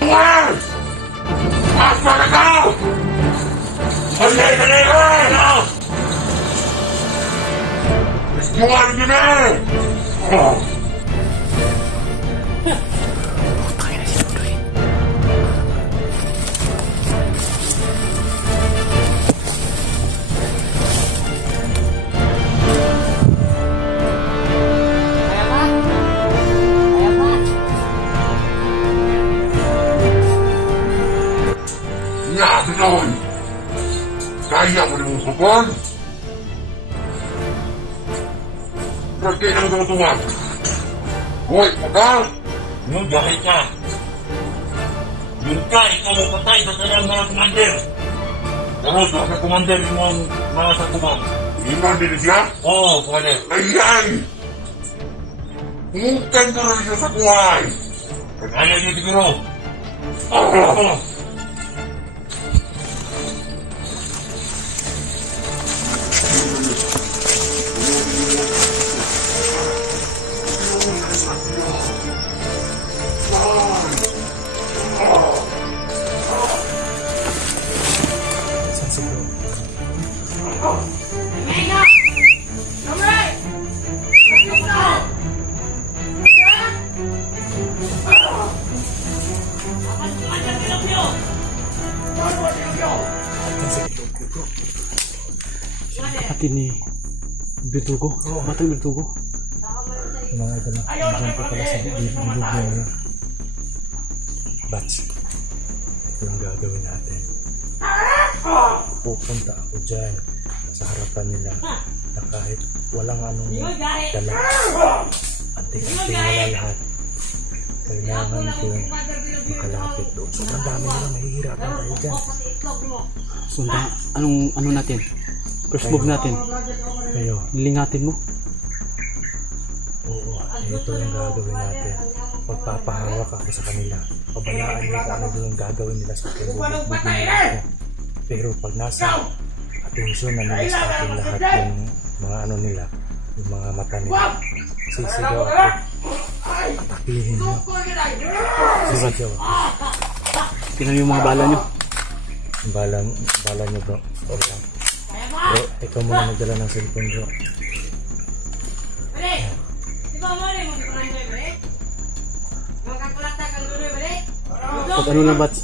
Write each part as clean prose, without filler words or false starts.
Wah! Aspara kau! Andai kau! Keluar gini! Pinoy! Kaya mo namang supon? Pagkay ng tutuwag! Hoy, pagka! Yung dahil ka! Yung ka, ikaw mo patay sa kanyang mga commander! Pero sa commander yung mga sa tubang. Iman din siya? Oo, pwede. Ayan! Humukan ko rin siya sa buhay! Kaya niyo siguro! Oh! Atin ni Bertugo, batang Bertugo. Mga ito na, nandiyan ko pala sa bilog niya yun. Bats, ito ang gagawin natin. Pupunta ako dyan sa harapan nila na kahit walang anong dala, anting-anting wala lahat. Kailangan ko makalapit doon. Sobrang dami nila, mahihirapan tayo dyan. So, anong natin? First move natin. Kayo. Lilingatin mo. Oo, ito yung gagawin natin. Magpapahawak ako sa kanila. Pabayaan nila kung ano yung gagawin nila sa akin. Bubog nila ako. Pero pag nasa atensyon na nila sa akin lahat yung mga ano nila, yung mga mata nila, sisigaw ako. Atakihin nyo. Sisigaw ako. Tingnan yung mga bala nyo. Bala nyo bro. Okay. Bro, ikaw muna magdala ng cellphone bro. Pag ano lang Bats,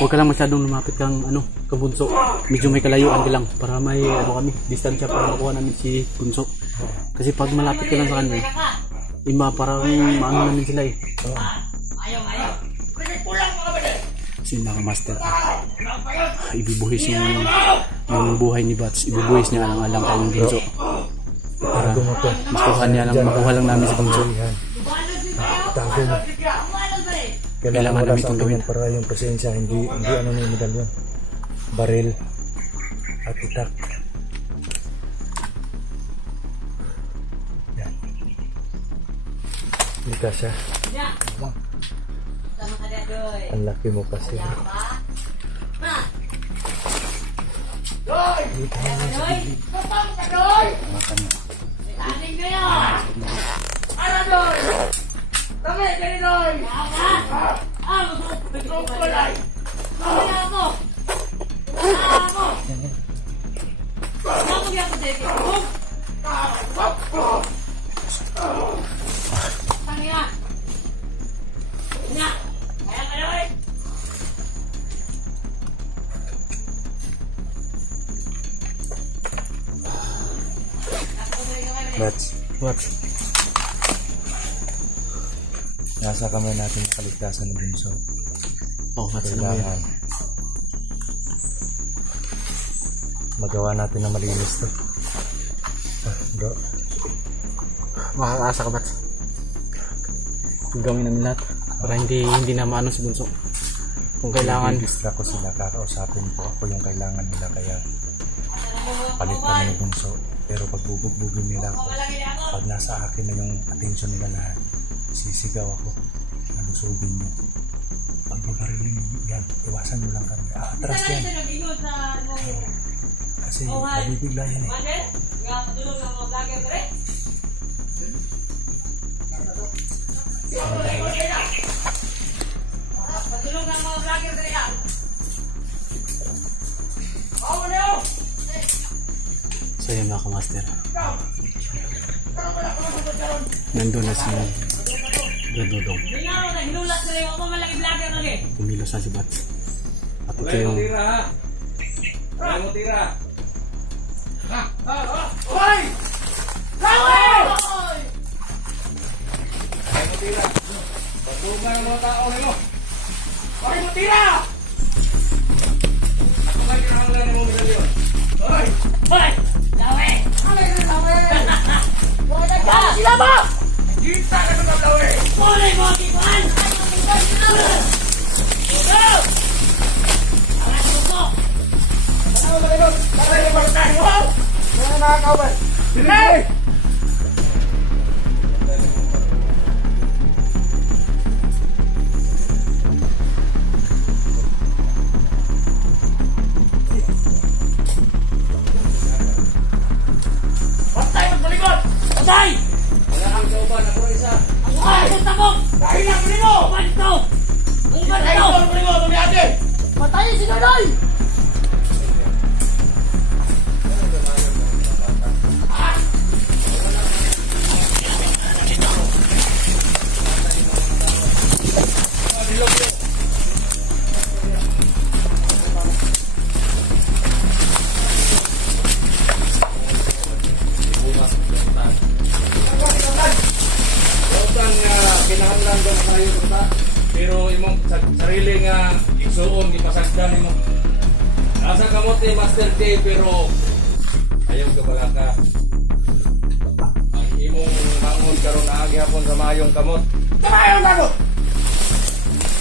huwag ka lang masyadong lumapit kang kabunso. Medyo may kalayuan ka lang para may kami, distansya para makuha namin si bunso. Kasi pag malapit ka lang sa kanya, parang maano namin sila eh. Kasi naka-master ibibuhis yung buhay ni Bats, ibibuhis niya alang-alang kayong bunso. Para makuha lang namin si bunso. Tago mo. Kailangan namin itong gawin para yung presensya, hindi ano na yung medalyon. Baril at itak. Yan. Hindi ka siya. Ang laki mo kasi. Doy! Doy! Aning ko yun! Ano Doy? Kami, kani Doy! Ito ko lang! Kami ako! Ako! Ako biya ko dito! Tangina! Nga! Kaya ka Doy! Bats. Nasa kamay natin yung kaligtasan ng bunso. Kailangan magawa natin na malinis to. Bro. Makakaasa ka Bats. Gawin namin lahat para hindi na maano si bunso. Kung kailangan i-distract ko sila, kakausapin ko ako yung kailangan nila, kaya palit kami ng bunso. Pero pag bubugbugin nila ako, pag nasa akin na yung atensyon nila lahat, sisigaw ako, nalusubin nyo. Pag babarilin nyo yan, iwasan nyo lang kami. Atras yan. Kasi nabibigla yan eh. vlogger dali ka. Ako na yun! So yun mga kamaster. Ikaw! Ano pala kung masabot ka ron? Nandun na si Dudong. Hinaro na, hinulat na rin ako malaki vlogger lagi. Kumilos na si Bats. At ito yung Hoy! Hoy! Hoy, mutira! Hoy! Lawe! Ano yung lawe? Sila ba? Kita na ito ng lawe! Hoy, mga kipan! Go! Alas mo po! Ano ba ito? Tara yung balatan mo! Ano nakakawan? Hey! Patay! Magbalikot! Patay! Ay, punta mo! Dahil lang rin mo! Panto! Ang panto! Patay si Nonoy! Kinahanglan ba na tayo ito? Pero imong sarili nga igsuon, gipasagdan mo. Nasa kamot ni Master J pero ayaw ka pala ka. Ang imong bangon karon na gihapon sa mayong kamot. Kamayong gago!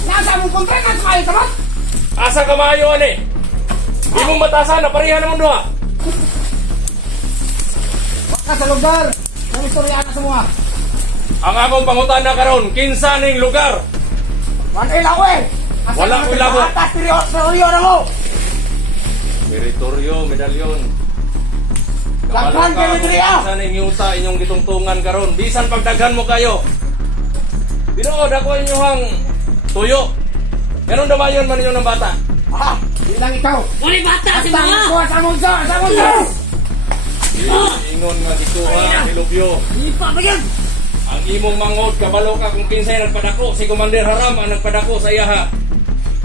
Nasa mong kontrata sa kayo kamot? Asa ka mayo ani? Imong batasan na pareha naman duha. Baka sa lugar! Ang istorya na sa mga! Ang akong pangutana karon, kinsa ning lugar? Manay lawe! Wala ko labo. Atas teritoryo na mo! Teritoryo, medalyon. Daghan kayo diri, ah! Kinsa ning yuta inyong gitungtungan karon? Bisan pagdaghan mo kayo. Binood ako inyong tuyo. Ganun damayon man ninyo ng bata. Ah! Bilang ikaw! Wala bata si mga! Kuha sa mong sa! Sa mong sa! Ingon nga gituha, nilubyo. Hindi pa ba yan? Ang imong mangod, kabalo ka kung kinsay nagpadako, si Commander Haram ang nagpadako sa iyaha.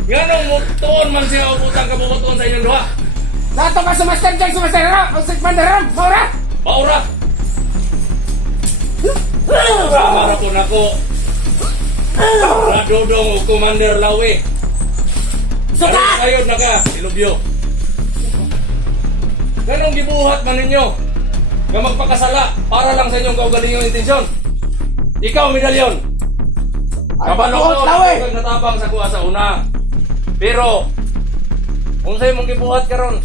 Nganong mutuon man siya uputang kabukutuon sa inyong duha? Nato ka sa Master Jack, sa Master Ram! O sa Commander Ram! Maura! Maura! Sama na po nako. Radodong o Commander Lawe. Suka! Ayod na ka, ilubyo. Ganong gibuhat man ninyo nga magpakasala para lang sa inyong kaugalingong intensyon. Ikaw, medalyon. Kabalo ko, kag natabang sa kuha sa una. Pero, kung sa'yo mong gibuhat karon,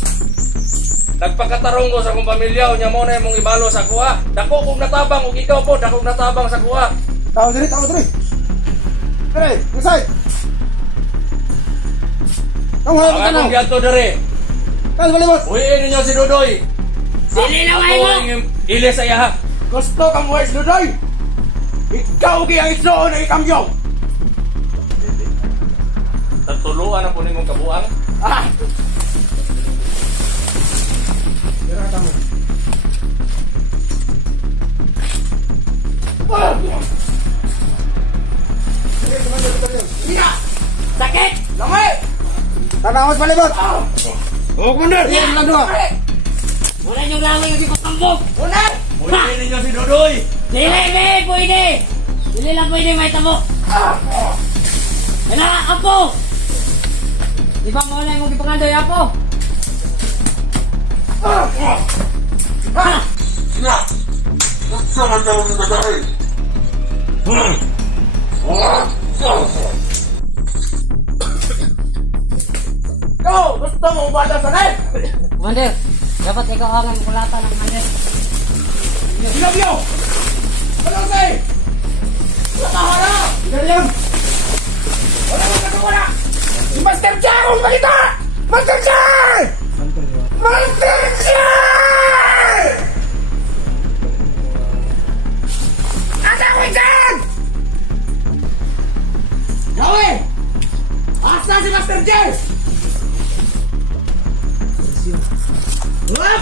nagpakatarong ko sa akong pamilya, unya mo na mong ibalo sa kuha. Dako kong natabang, ug ikaw po, dakong natabang sa kuha. Tao diri! Tao diri! Diri! Inside! Ang Ang hapon ka na! akong giadto dere. Tao balibot! Uwiin ninyo si Dudoy. Sili na Ako ang ilis sa iyaha. Gusto kang muwes, Dudoy! Ikaw ang isuon na ikamyo! Tatuluan na po nimong kabuang. Ah! Dira ka mo. Iya! Sakit! Lamay! Tanawas balibot! Oh, Commander! Yan lang doon! Wala niyong laway yung di ko tambok! Unay! Uwiin ninyo si Dudoy. Dili, pwede! Dili lang pwede may tamo! Wala, apo! Di ba mo na yung ipangandoy, apo? Ha! Na! Nagsaman ka lang ng nagari! Ikaw! Gusto mo ubada sa net! Commander, dapat ikaw ang kulatan ng Commander. Sinabyo! Walang say! Nakahara! Ganyan! Wala mo nagawala! Si Master Jack ang makita! Master Jack! Master Jack! Asa ko dyan! Yawe! Asa si Master J! Wap!